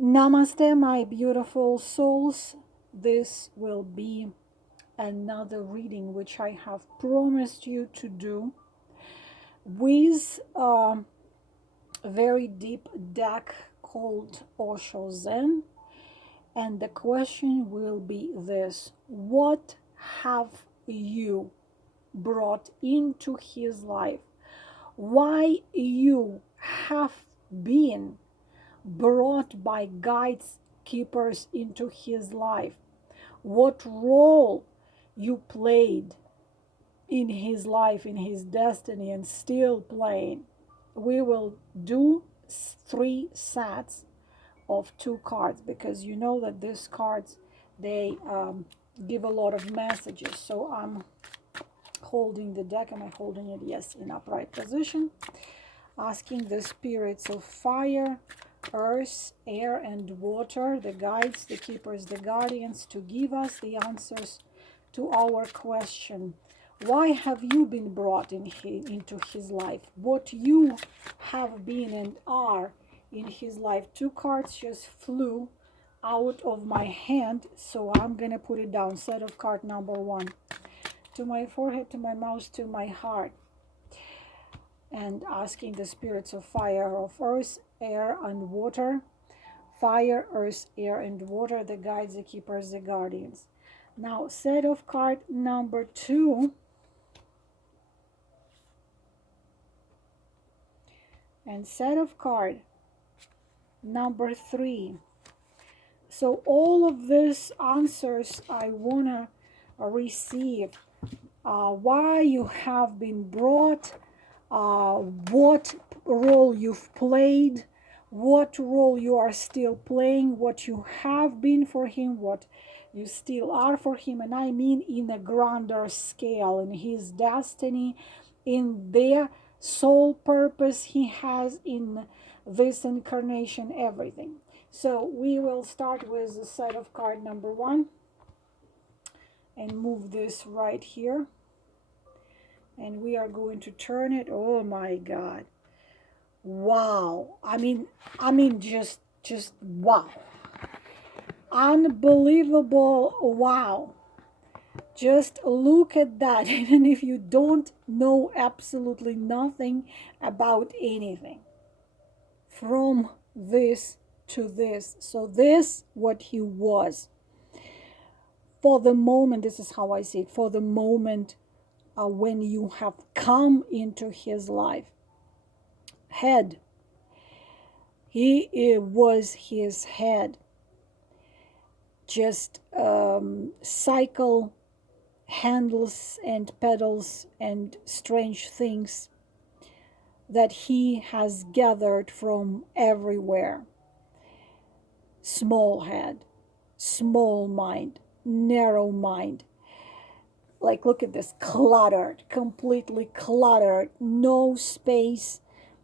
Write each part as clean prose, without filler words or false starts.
Namaste, my beautiful souls. This will be another reading which I have promised you to do with a very deep deck called Osho Zen. And the question will be this: what have you brought into his life? Why you have been brought by guides, keepers into his life? What role you played in his life, in his destiny, and still playing? We will do 3 sets of 2 cards, because you know that these cards, they give a lot of messages. So I'm holding the deck. Am I holding it? Yes, in upright position, asking the spirits of fire, earth, air, and water, the guides, the keepers, the guardians, to give us the answers to our question: why have you been brought into his life? What you have been and are in his life? 2 cards just flew out of my hand, so I'm gonna put it down. Set of card number 1. To my forehead, to my mouth, to my heart. And asking the spirits of fire, of earth, air, and water. Fire, earth, air, and water, the guides, the keepers, the guardians. Now, set of card number 2. And set of card number 3. So all of these answers I wanna receive. Why you have been brought, what role you've played, what role you are still playing, what you have been for him, what you still are for him, and I mean in a grander scale, in his destiny, in their soul purpose he has in this incarnation, everything. So we will start with the set of card number 1 and move this right here, and we are going to turn it. Oh my God, wow. I mean just wow, unbelievable. Wow, just look at that. Even if you don't know absolutely nothing about anything, from this to this. So this, what he was for the moment, this is how I see it, for the moment when you have come into his life. Head, he was his head, just cycle, handles and pedals and strange things that he has gathered from everywhere. Small head, small mind, narrow mind. Like, look at this, cluttered, completely cluttered. No space,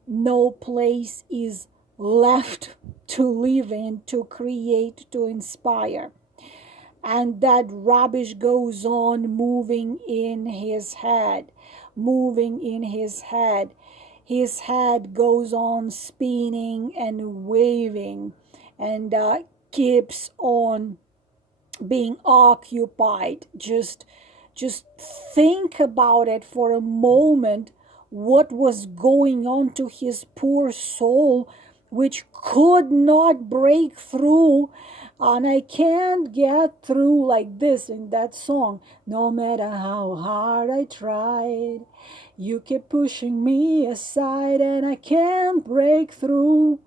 no place is left to live in, to create, to inspire. And that rubbish goes on moving in his head, moving in his head. His head goes on spinning and waving, and keeps on being occupied. Just think about it for a moment, what was going on to his poor soul, which could not break through. And I can't get through, like this in that song. No matter how hard I tried, you keep pushing me aside, and I can't break through.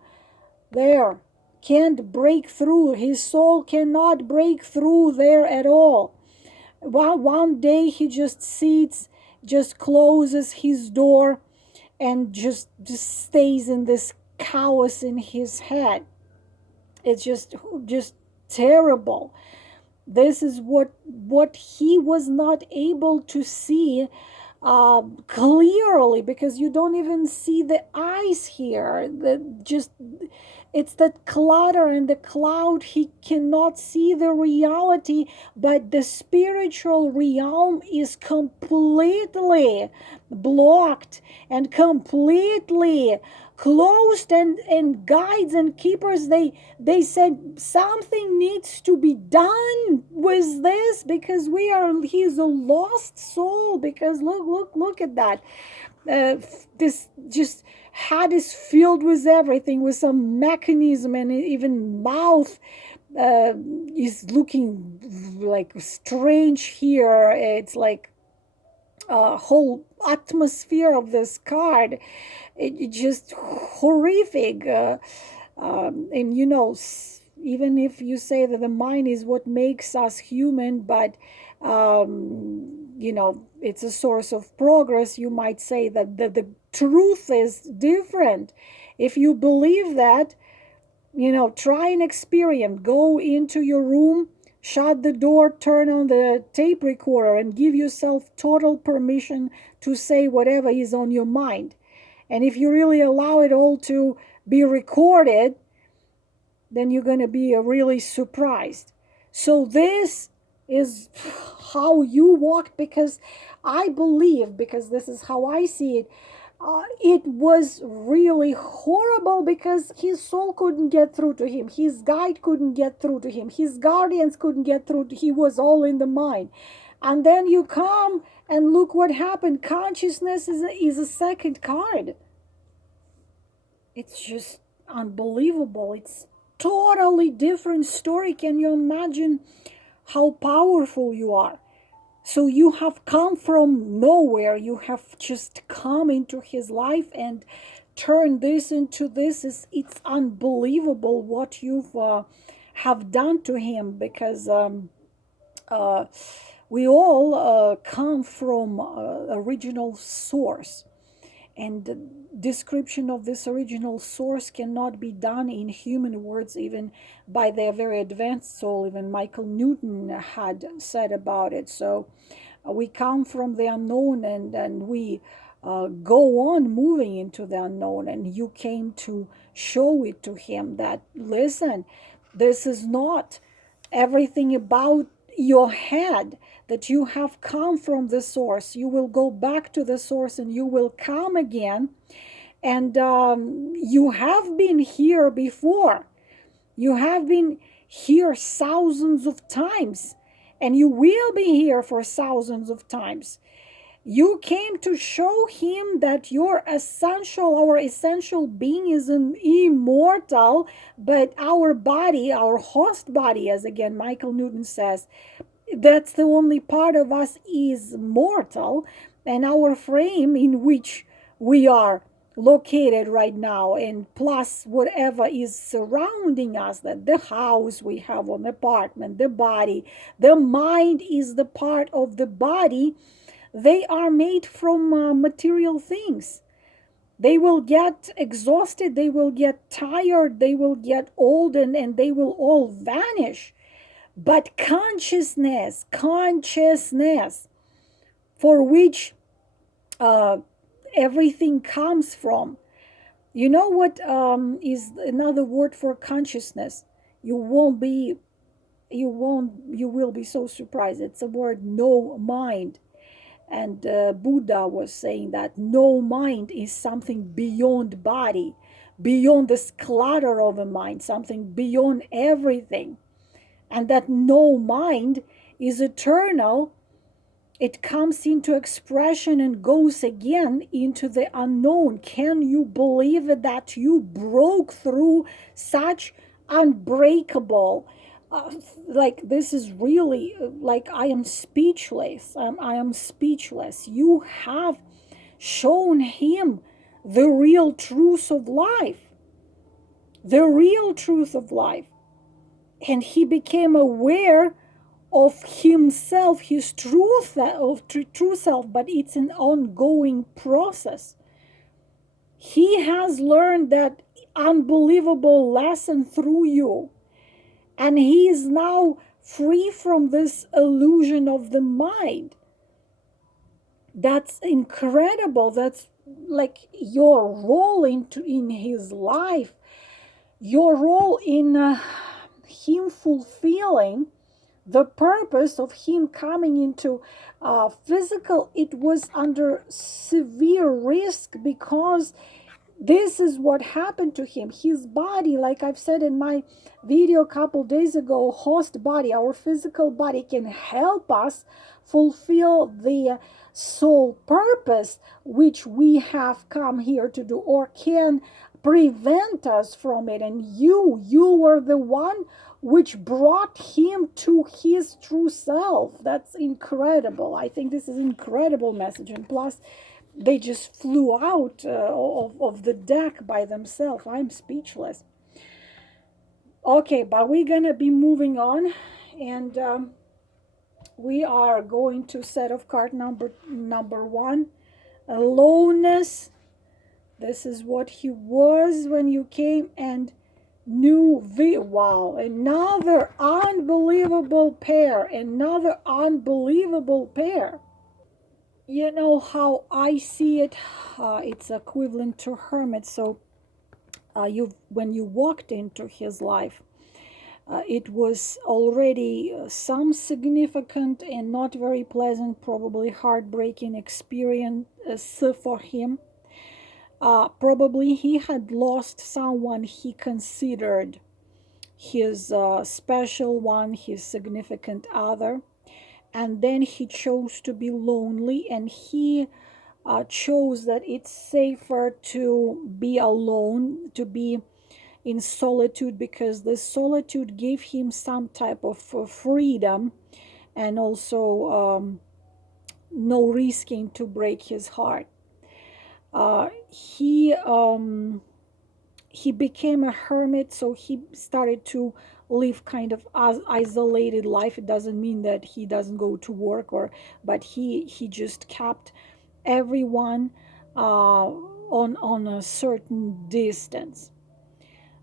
There, can't break through. His soul cannot break through there at all. One day he just sits, just closes his door, and just stays in this chaos in his head. It's just terrible. This is what he was not able to see clearly, because you don't even see the eyes here. It's that clutter and the cloud. He cannot see the reality, but the spiritual realm is completely blocked and completely closed, and guides and keepers, they said something needs to be done with this, because he's a lost soul. Because look at that. This just head is filled with everything, with some mechanism, and even mouth is looking like strange here. It's like a whole atmosphere of this card. It just horrific. And even if you say that the mind is what makes us human, but it's a source of progress, you might say that the truth is different. If you believe that, try an experiment. Go into your room, shut the door, turn on the tape recorder, and give yourself total permission to say whatever is on your mind. And if you really allow it all to be recorded, then you're going to be really surprised. So this is how you walked, because I believe, because this is how I see it, it was really horrible, because his soul couldn't get through to him. His guide couldn't get through to him. His guardians couldn't get through. He was all in the mind. And then you come and look what happened. Consciousness is a second card. It's just unbelievable. It's totally different story. Can you imagine how powerful you are? So you have come from nowhere. You have just come into his life and turned this into this. It's unbelievable what you've have done to him, because we all come from original source. And the description of this original source cannot be done in human words, even by their very advanced soul. Even Michael Newton had said about it. So we come from the unknown, and we go on moving into the unknown. And you came to show it to him that, listen, this is not everything about your head, that you have come from the source. You will go back to the source, and you will come again. And you have been here before. You have been here thousands of times, and you will be here for thousands of times. You came to show him that our essential being is an immortal, but our body, our host body, as again Michael Newton says, that's the only part of us is mortal, and our frame in which we are located right now, and plus whatever is surrounding us, that the house we have, an apartment, the body, the mind is the part of the body. They are made from material things. They will get exhausted, they will get tired, they will get old, and they will all vanish. But consciousness, for which everything comes from. You know what is another word for consciousness? You will be so surprised. It's a word, no mind. And Buddha was saying that no mind is something beyond body, beyond this clutter of a mind, something beyond everything. And that no mind is eternal. It comes into expression and goes again into the unknown. Can you believe that you broke through such unbreakable, like this is really like I am speechless. I am speechless. You have shown him the real truth of life. The real truth of life. And he became aware of himself, his true self, but it's an ongoing process. He has learned that unbelievable lesson through you, and he is now free from this illusion of the mind. That's incredible. That's like your role in his life. your role in him fulfilling the purpose of him coming into physical, it was under severe risk, because this is what happened to him. His body, like I've said in my video a couple days ago, host body, our physical body, can help us fulfill the soul purpose which we have come here to do, or can prevent us from it. And you were the one which brought him to his true self. That's incredible. I think this is an incredible message. And plus, they just flew out of the deck by themselves. I'm speechless. Okay, but we're gonna be moving on, and we are going to set of card number one, aloneness. This is what he was when you came, and wow, another unbelievable pair, another unbelievable pair. You know how I see it, it's equivalent to hermit. So when you walked into his life, it was already some significant and not very pleasant, probably heartbreaking experience for him. Probably he had lost someone he considered his special one, his significant other, and then he chose to be lonely, and he chose that it's safer to be alone, to be in solitude, because this solitude gave him some type of freedom, and also no risking to break his heart. He became a hermit, so he started to live kind of isolated life. It doesn't mean that he doesn't go to work, but he just kept everyone on a certain distance.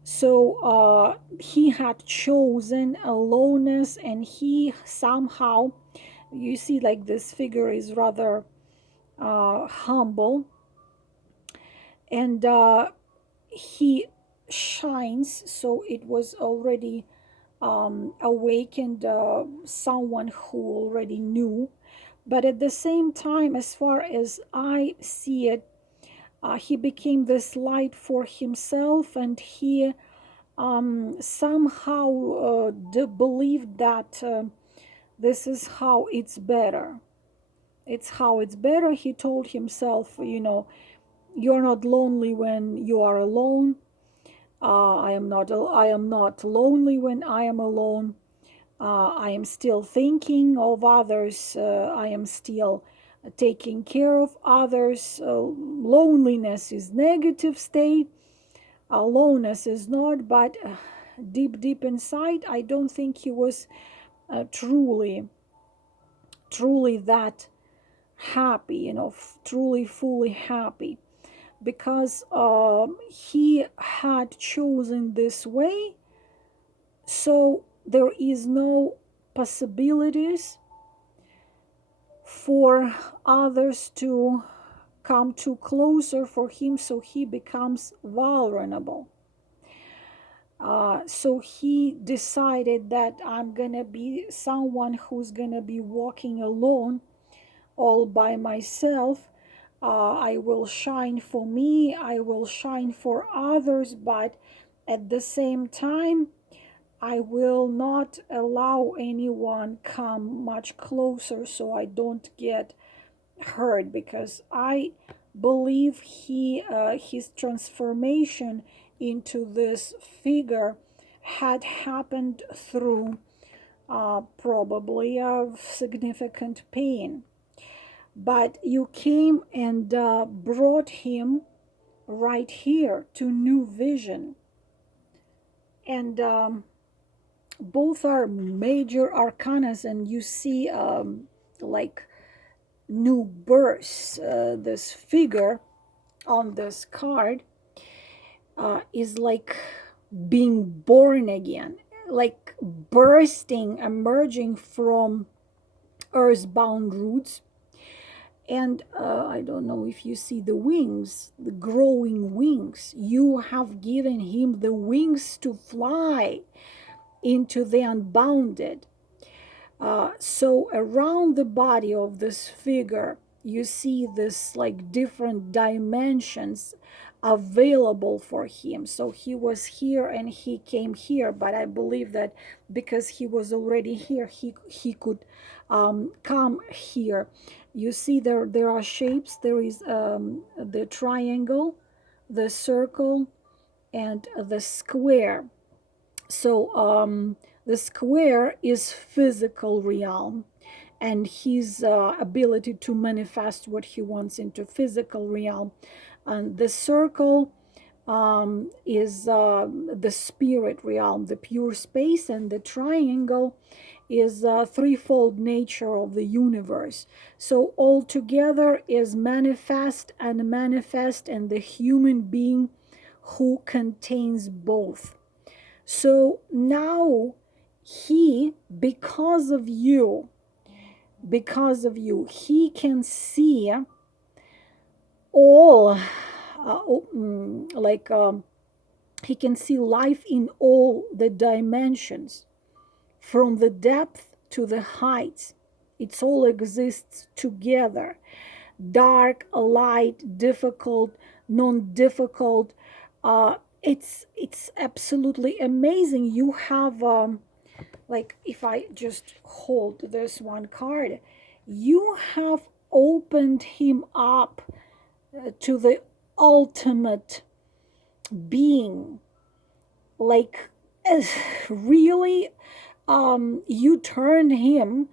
So he had chosen aloneness, and he somehow, you see, like this figure is rather humble, and he shines. So it was already awakened someone who already knew. But at the same time, as far as I see it, he became this light for himself, and he somehow believed that this is how it's better. It's how it's better. He told himself, you're not lonely when you are alone. I am not lonely when I am alone. I am still thinking of others. I am still taking care of others. Loneliness is negative state. Aloneness is not, but deep inside, I don't think he was truly that happy, truly fully happy, because he had chosen this way. So there is no possibilities for others to come too closer for him, so he becomes vulnerable. So he decided that I'm gonna be someone who's gonna be walking alone, all by myself. I will shine for me, I will shine for others, but at the same time, I will not allow anyone come much closer, so I don't get hurt, because I believe his transformation into this figure had happened through probably a significant pain. But you came and brought him right here to new vision. And both are major arcanas, and you see like new births. This figure on this card is like being born again, like bursting, emerging from earthbound roots, And I don't know if you see the wings, the growing wings. You have given him the wings to fly into the unbounded. So around the body of this figure, you see this like different dimensions available for him. So he was here and he came here, but I believe that because he was already here, he could come here. You see there are shapes. There is the triangle, the circle, and the square. So the square is physical realm, and his ability to manifest what he wants into physical realm. And the circle is the spirit realm, the pure space, and the triangle is threefold nature of the universe. So all together is manifest and manifest, and the human being who contains both. So now he, because of you, he can see all, he can see life in all the dimensions, from the depth to the heights. It all exists together. Dark, light, difficult, non-difficult. It's absolutely amazing. You have like, if I just hold this one card, you have opened him up to the ultimate being. Like, really, you turned him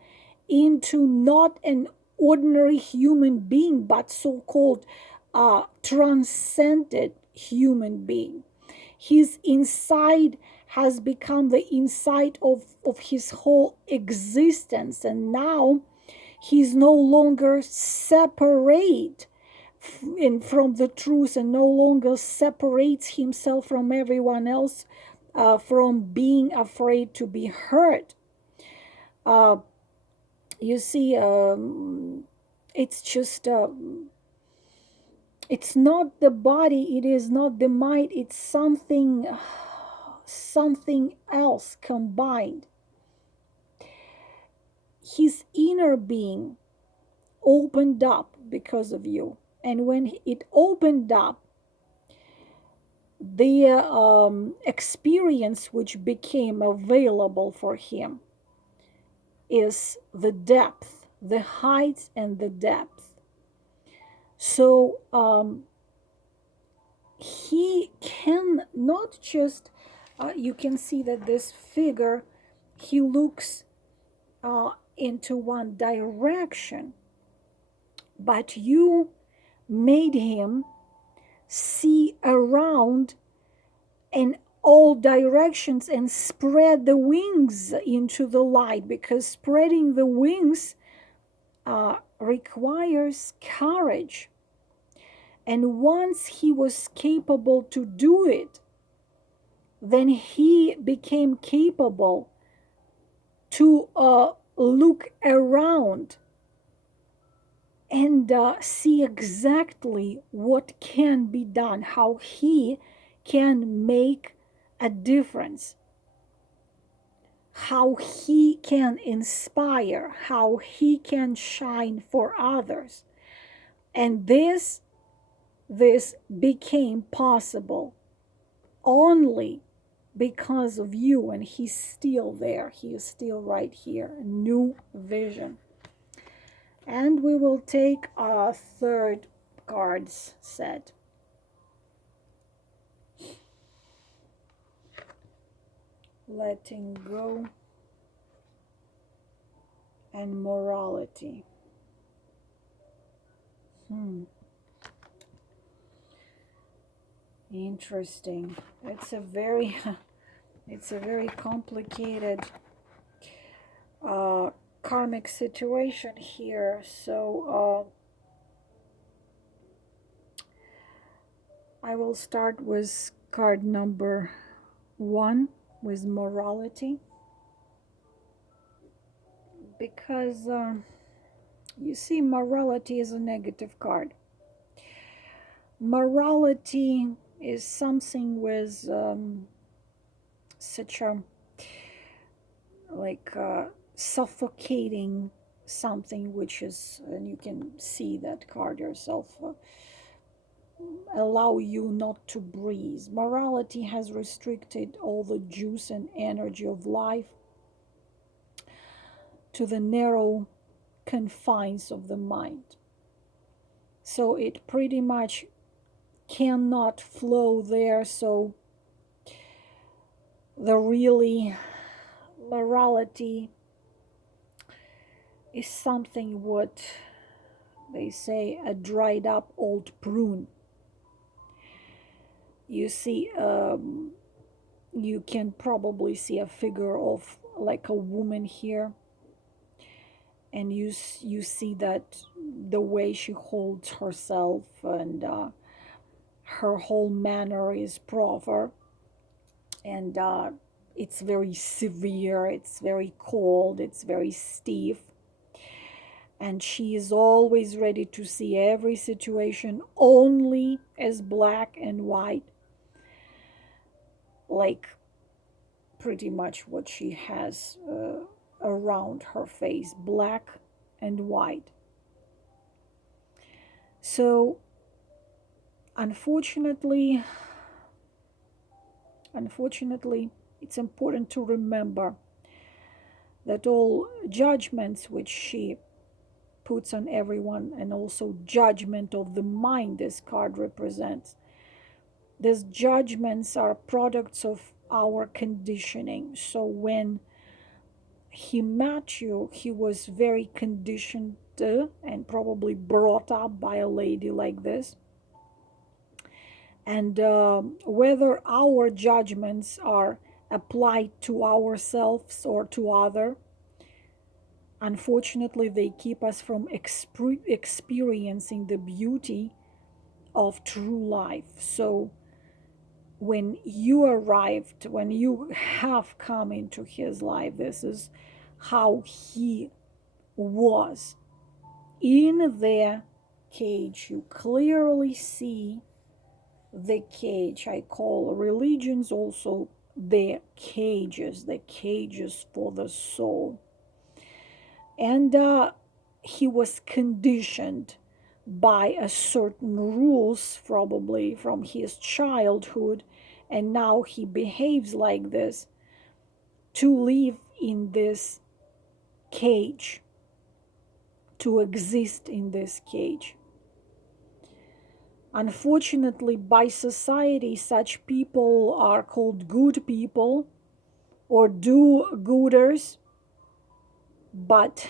into not an ordinary human being, but so-called transcended human being. His inside has become the inside of his whole existence, and now he's no longer separate from the truth, and no longer separates himself from everyone else, from being afraid to be hurt. You see, it's just it's not the body, it is not the mind, it's something else combined. His inner being opened up because of you, and when it opened up, the experience which became available for him is the depth, the height and the depth. So he can not just, you can see that this figure, he looks into one direction, but you made him see around in all directions and spread the wings into the light, because spreading the wings requires courage. And once he was capable to do it, then he became capable to look around and see exactly what can be done, how he can make a difference, how he can inspire, how he can shine for others. And this became possible only because of you, and he's still there. He is still right here. New vision. And we will take a third cards set. Letting go and morality. Interesting. It's a very complicated karmic situation here. So I will start with card number 1, with morality, because You see, morality is a negative card. Morality is something with such a like suffocating something, which is, and you can see that card yourself, allow you not to breathe. Morality has restricted all the juice and energy of life to the narrow confines of the mind. So it pretty much cannot flow there. So the really morality is something what they say a dried up old prune. You see, you can probably see a figure of like a woman here, and you see that the way she holds herself and her whole manner is proper, and it's very severe, it's very cold, it's very stiff, and she is always ready to see every situation only as black and white, like pretty much what she has around her face, black and white. So unfortunately, it's important to remember that all judgments which she puts on everyone, and also judgment of the mind this card represents, these judgments are products of our conditioning. So when he met you, he was very conditioned and probably brought up by a lady like this. And whether our judgments are applied to ourselves or to other, unfortunately they keep us from experiencing the beauty of true life. So when you arrived, when you have come into his life, this is how he was. In the cage, you clearly see the cage. I call religions also the cages for the soul. And he was conditioned by a certain rules, probably from his childhood, and now he behaves like this to live in this cage, to exist in this cage. Unfortunately, by society, such people are called good people or do-gooders, but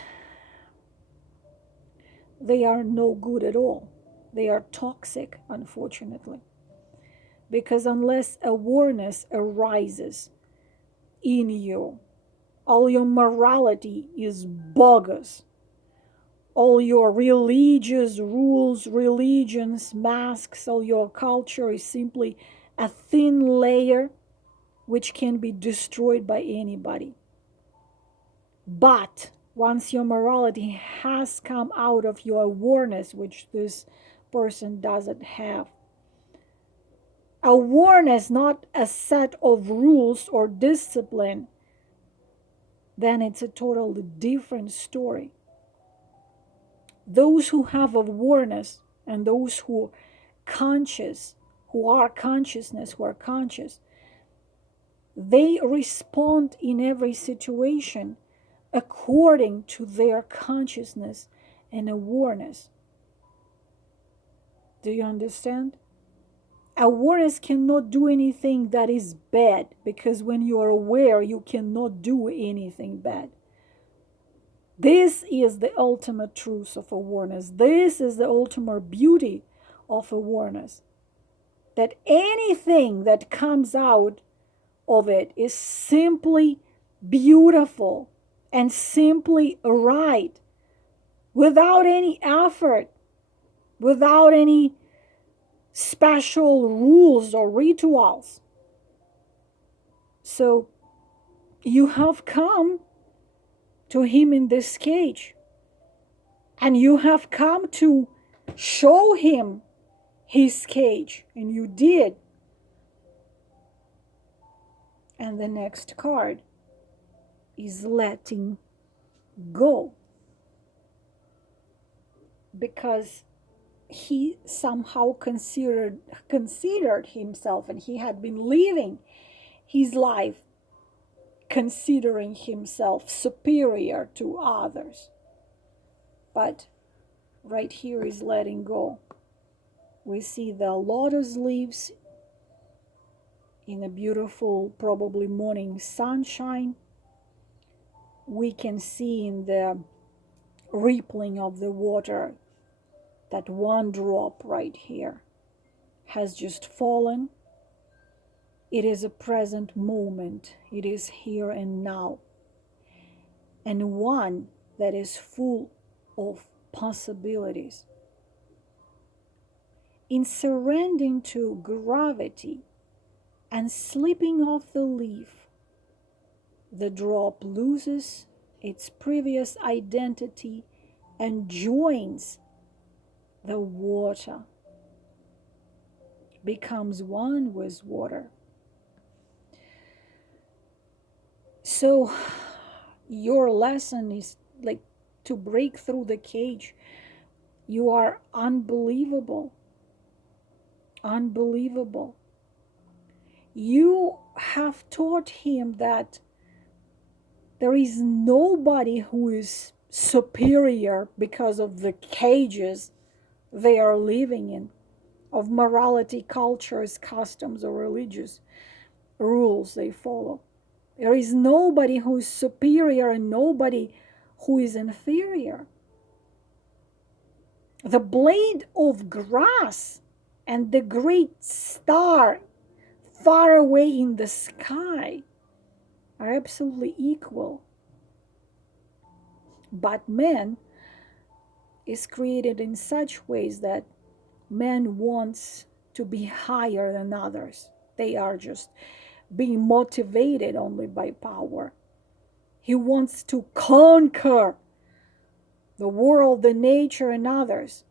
they are no good at all. They are toxic, unfortunately, because unless awareness arises in you, all your morality is bogus. All your religious rules, religions, masks, all your culture is simply a thin layer which can be destroyed by anybody. But once your morality has come out of your awareness, which this person doesn't have, awareness, not a set of rules or discipline, then it's a totally different story. Those who have awareness and those who conscious, who are consciousness, who are conscious, they respond in every situation according to their consciousness and awareness. Do you understand? Awareness cannot do anything that is bad, because when you are aware, you cannot do anything bad. This is the ultimate truth of awareness. This is the ultimate beauty of awareness. That anything that comes out of it is simply beautiful and simply right, without any effort, without any special rules or rituals. So you have come to him in this cage, And you have come to show him his cage, and you did. And the next card is letting go, because he somehow considered himself, and he had been living his life considering himself superior to others. But right here is letting go. We see the lotus leaves in a beautiful, probably morning sunshine. We can see in the rippling of the water that one drop right here has just fallen. It is a present moment. It is here and now. And one that is full of possibilities. In surrendering to gravity and slipping off the leaf, the drop loses its previous identity and joins the water, becomes one with water. So your lesson is like to break through the cage. You are unbelievable. Unbelievable. You have taught him that there is nobody who is superior because of the cages they are living in, of morality, cultures, customs, or religious rules they follow. There is nobody who is superior and nobody who is inferior. The blade of grass and the great star far away in the sky are absolutely equal. But man is created in such ways that man wants to be higher than others. They are just being motivated only by power. He wants to conquer the world, the nature, and others.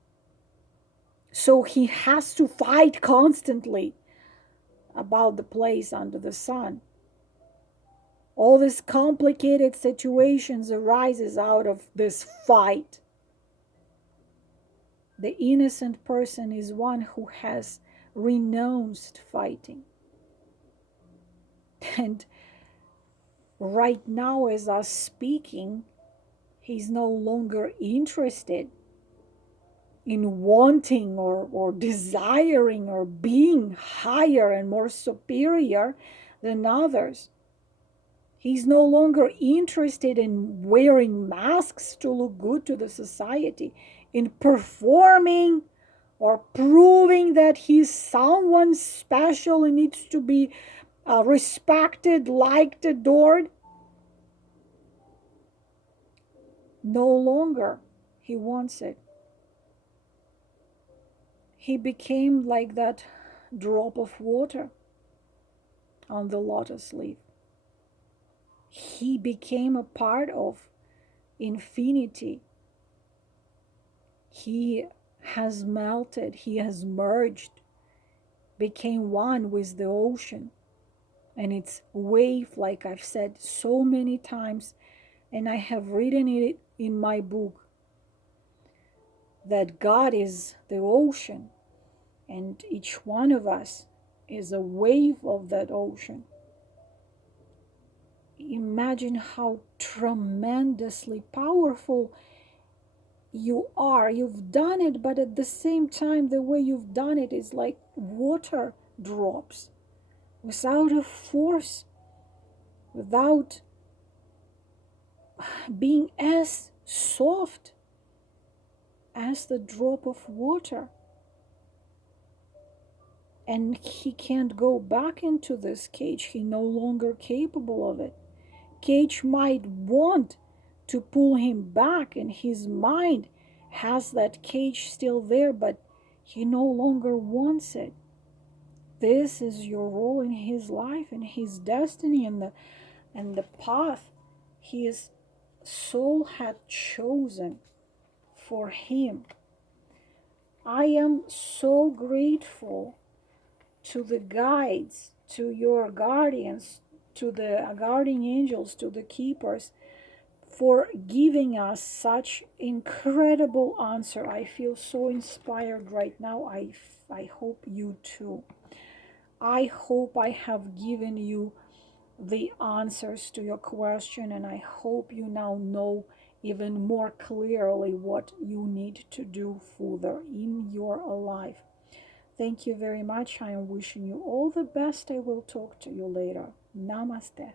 So he has to fight constantly about the place under the sun. All these complicated situations arises out of this fight. The innocent person is one who has renounced fighting. And right now, as us speaking, he's no longer interested in wanting or desiring or being higher and more superior than others. He's no longer interested in wearing masks to look good to the society, in performing or proving that he's someone special and needs to be respected, liked, adored. No longer he wants it. He became like that drop of water on the lotus leaf. He became a part of infinity. He has melted, he has merged, became one with the ocean and its wave, like I've said so many times, and I have written it in my book, that God is the ocean and each one of us is a wave of that ocean. Imagine how tremendously powerful you are. You've done it, but at the same time, the way you've done it is like water drops, without a force, without being as soft as the drop of water. And he can't go back into this cage. He's no longer capable of it. Cage might want to pull him back, and his mind has that cage still there, but he no longer wants it. This is your role in his life and his destiny and the path his soul had chosen for him. I am so grateful to the guides, to your guardians, to the guardian angels, to the keepers, for giving us such incredible answer. I feel so inspired right now. I hope you too. I hope I have given you the answers to your question, and I hope you now know even more clearly what you need to do further in your life. Thank you very much. I am wishing you all the best. I will talk to you later. Namaste.